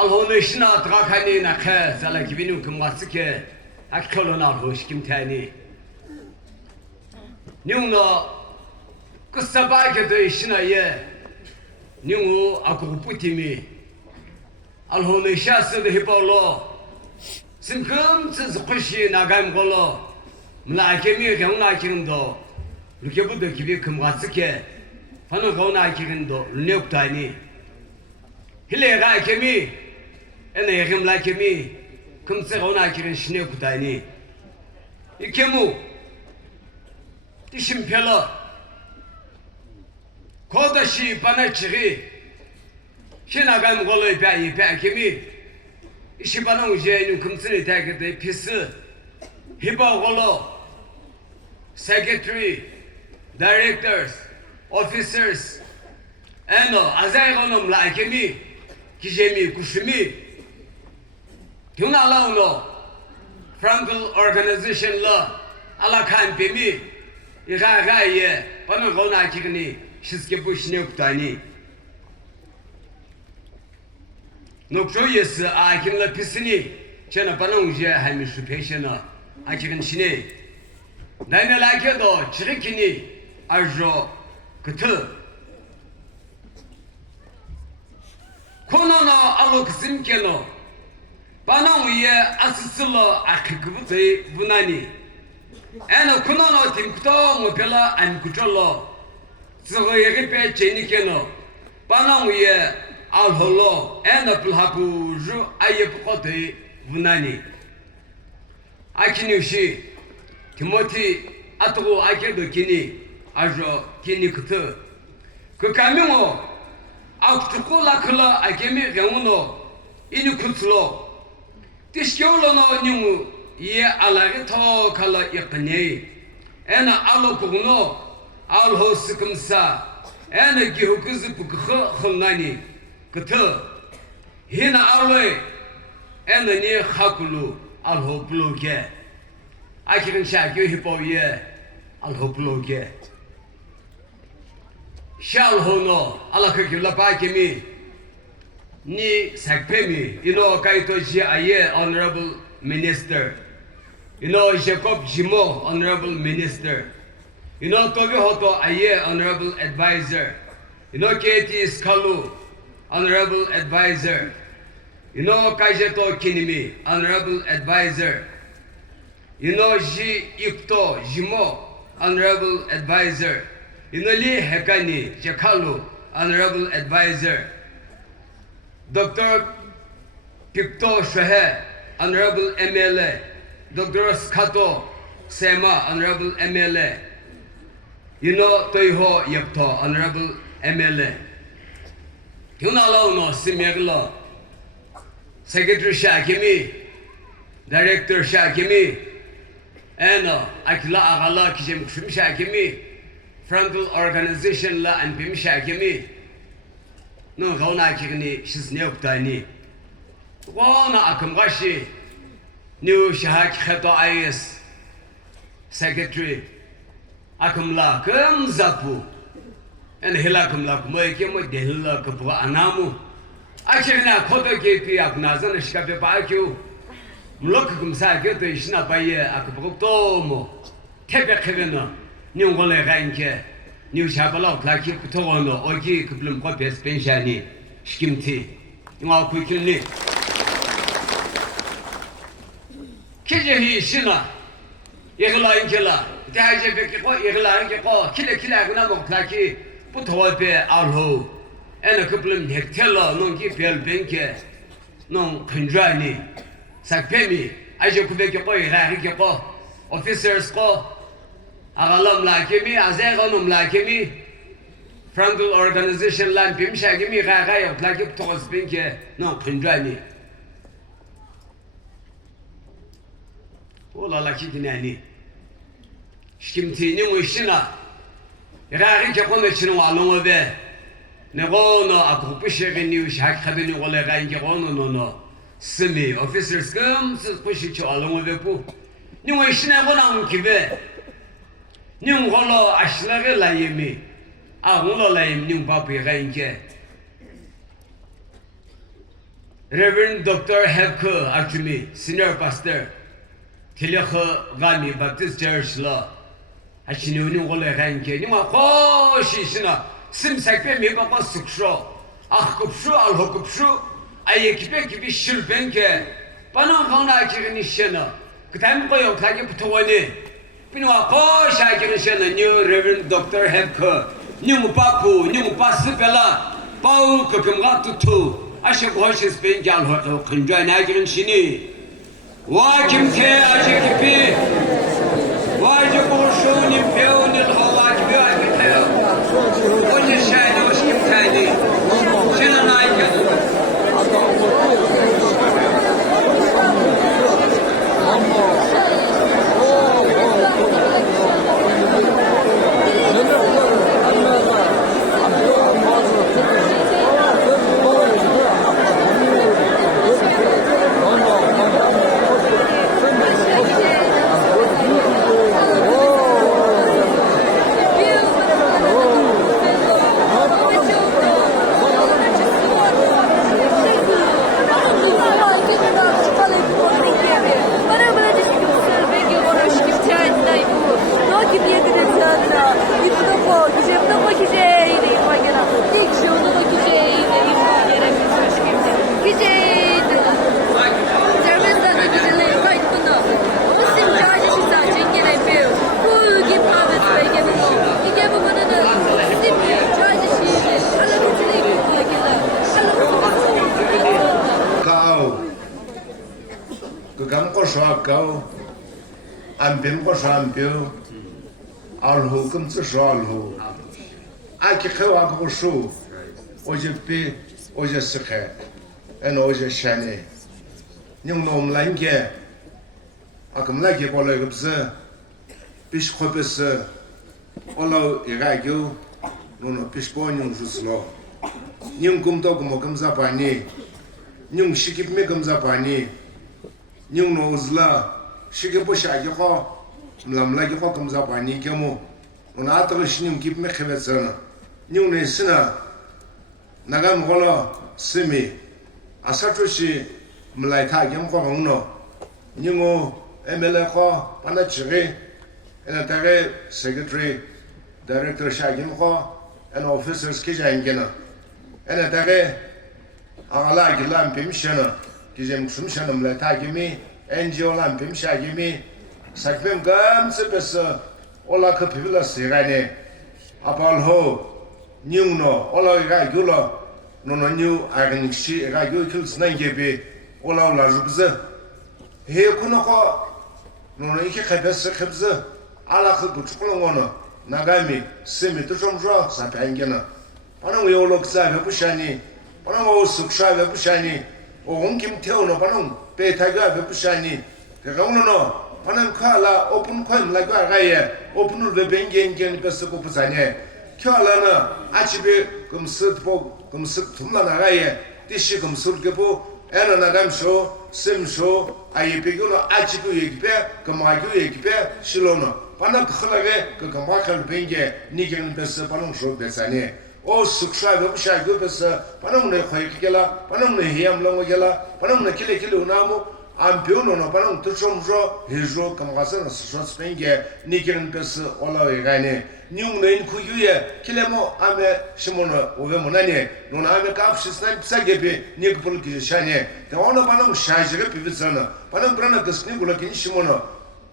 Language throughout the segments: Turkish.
alhoneshna trakani na khe zala kibinu kumasike akkolona hoshkim tani nyungno kusabake de ishna ye nyungu akuputimi alhonesha se de hipolo simkum tsiz khushi nagam golo mlakemi gheuna kindo lukebude kibi kumasike fano gheuna kindo nyuktani hilega kemi ene yegimla kemi kumse gheuna kirin shne kutani ikemu tishimphelo kodashi panachiri shinagam golo ipa kemi ishibana uje kumtsini tagde pis hiba golo secretary directors officers eno azay golo mla kemi kijemi kushimi tuna launo frankel organization la ala khan pemi ira ye pana gona kigni shiske bushne kutani nokjo yes akin la pisini chena pana uje hami supeshana akin shine naina lake do chirikini arjo kutu konono aloksim kelo pana uye asislo akikubute bunani ena konono timkuto ngopela ankutolo zgoyege pe chenikeno pana uye alholo ena plhapu ju ayepote bunani akinushi timoti atgo akedo kini ajo kini kutu kukamimo aktukula kula akemi ghemuno ini kutlo tishkolo no nyungu ye alage to kala yakne ena alokugno alho sikumsa ena gihukuz bukho khongani kutu hina alwe ena ni khakulu alho bloke akirin shagyo hipoye alho bloke shalhono alakakula pakemi ni Sakiphemi kaito ji aye honorable minister Jacob Jimo honorable minister Tobi Hoto aye honorable advisor Keti Skalu honorable advisor Kajeto Kinimi honorable advisor Ji Ikto Jimo honorable advisor Li Hekani Jakalu honorable advisor Dr. Pikto Shahe honorable MLA Dr. Skato Sema honorable MLA Toiho Yapto honorable MLA Tunalo Simeglo Secretary Shakimi Director Shakimi Akila Agala Kishim Shakimi Frankel organization la and Pim Shakimi no gona kigni shiz neoktani wana akamgashi new shahak khato is secretary akamla kam zapu and hilakum la moy kemo dehla ko anamu akirna khoto ke pi aknazan shkabe baakyu mlokum sa ke to ishna baye akbukto mo tebe khevena nyongole ganke New Shabalo, like you put on the Ogi, Kublum Kopes, Penshani, Skimti, Mal quickly. Kijahi Shina, Yegla Inkela, Daja Yegla Inkela, Killa Gunamo, Klaki, put Hope, Alho, and a Kublum Hectella, non Kipel Benke, non Kundrani, Sakiphemi, Ajokubeko, Harikako, officers call. Agalam lakemi, azegonum lakemi, Frankel organization land Pimshagimi, Ragay of Lakip Tos Binke, no Pindrani. Ola Lakikinani. Skimti Nimushina, Rarika Connection along of there. Negono, a Kupusher in New Shakabin, Ola Rangerono, no. Sumi, officers come to push it along with the pool. Nimushina Gonam Kive. Nyung holo ashlare la yemi a holo la yem nyung papi range Reverend Dr. Helke Archimi, Senior Pastor, Tilakha Gami Baptist Church Law. Hachini Wole Ranke, Nima Koshishina, Sim Sakiphemi Papa Suksho, Akupshu, Alhokupshu, Ayekipek Shilpenke, Panakona akighini Shena, Kutamko Kagi Putawani, Pinwa Kosh akighini Shena, new Reverend Dr. Helke, New Papu, New Pasipela, Pau Kukumatu. Aşık hoşuz ben gel hoş kınca nagirin şini. Vakim ke acı kipi. Vacı boşun impiyonun hava gibi akite. Onun şahidi hoş kim tani. Şuna nagirin. Kau ampim ko sampio alhu kum tsu alhu aki khawa ko shu oje pe oje sekhe en oje shane nyung nom lange akam lagi ko le gubse bish khopes olo iragyo no bish po nyung juslo nyung kum to kum zapani nyung shikip me kum zapani nhưng nó là sự cái bữa sáng cái họ làm lại cái họ cầm ra bàn như cái mồ nó ăn tới xin nhưng kịp mấy cái vật gì nhưng này xin à nagam gọi là Sumi Atomi Sakiphemi thay cái họ không nó nhưng mà em là họ bạn đã chơi em là cái secretary director Sakiphemi họ em officers cái gì anh nó em là cái ala cái làm phim xem Gizem Sumshanum la Takimi, NGO Lam Pim Shagimi, Sakiphemi Gam Sipes, Ola Kapila Sirane, Apal Ho, Nuno, Ola Regular, no new Iron Shi, Regulus Nangabi, Ola Lazubze. Here Kunoko, no Iki Kapes Kabze, Ala Kupucholono, Nagami, Simi to Jomra, Sapangana. Panam Yo look Savi Pushani, Panamo Suksha Pushani. Ông kim theo nó bắt ông bê thay cái về bushani cái ông nó bắt ông khai là open khoim lại cái cái open về bên gen gen cái sự của bushani khai là nó achibe comme sự thùng là cái tí sĩ comme sự cái bộ em là làm show sim show ai bị cái nó achibe cái bé comme ai cái bé xilo nó bắt ông khai cái cái khai bên gen ni gen cái sự bắt ông show bushani o suksha ve busha go besa panong ne khoi kela panong ne hiam long kela panong ne kile kile unamo ampio no panong to chomjo hijo kamgasa na so spenge nikiren besa ola e gane nyung ne ku yuye kilemo ame shimono ove monane no na ame kap shisnan psagebe nik pol ki shane te ona panong shajire pivitsana panong brana gasni gula kin shimono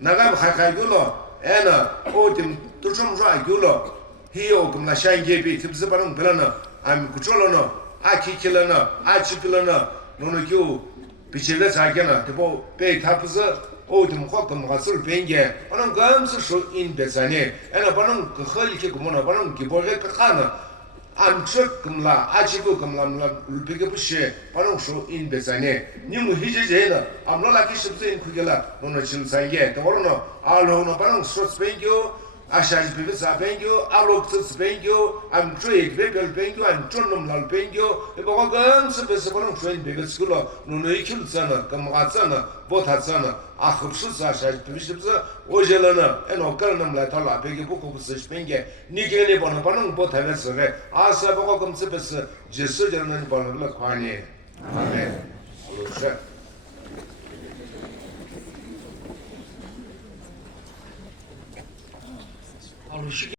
nagam khakai gulo ena o tim to chomjo agulo Hiyo kumla shange bi tibze banong belana am kucholono akikilana achipilana nono kyo bichele sagena tebo be tapze o dim khokam gasul benge banong gamsu sho in bezane ena banong khali ke kumona banong giboge khana am chuk kumla achibu kumla lubege bushe banong sho in bezane nyum hijejena am lola ki shibze in kugela nono chil sange torono alo no banong sot bengyo Ashaj Pivisa Bengyo, Alokts Bengyo, I'm Drake, Bebel Bengyo, I'm Tronum Lal Bengyo, the Bogans, the Pesapon train Big School, Nunikil Sana, Kamatsana, Botatsana, Akhupsusa, Pivisa, Ojelana, and Okanam Latala, Begi Book of Sishpenge, Nikeli Bonapan, Botavesare, Asa Bogam Sipes, Jesujan and Bonavla Quani. Amen. Aluşa. Alışık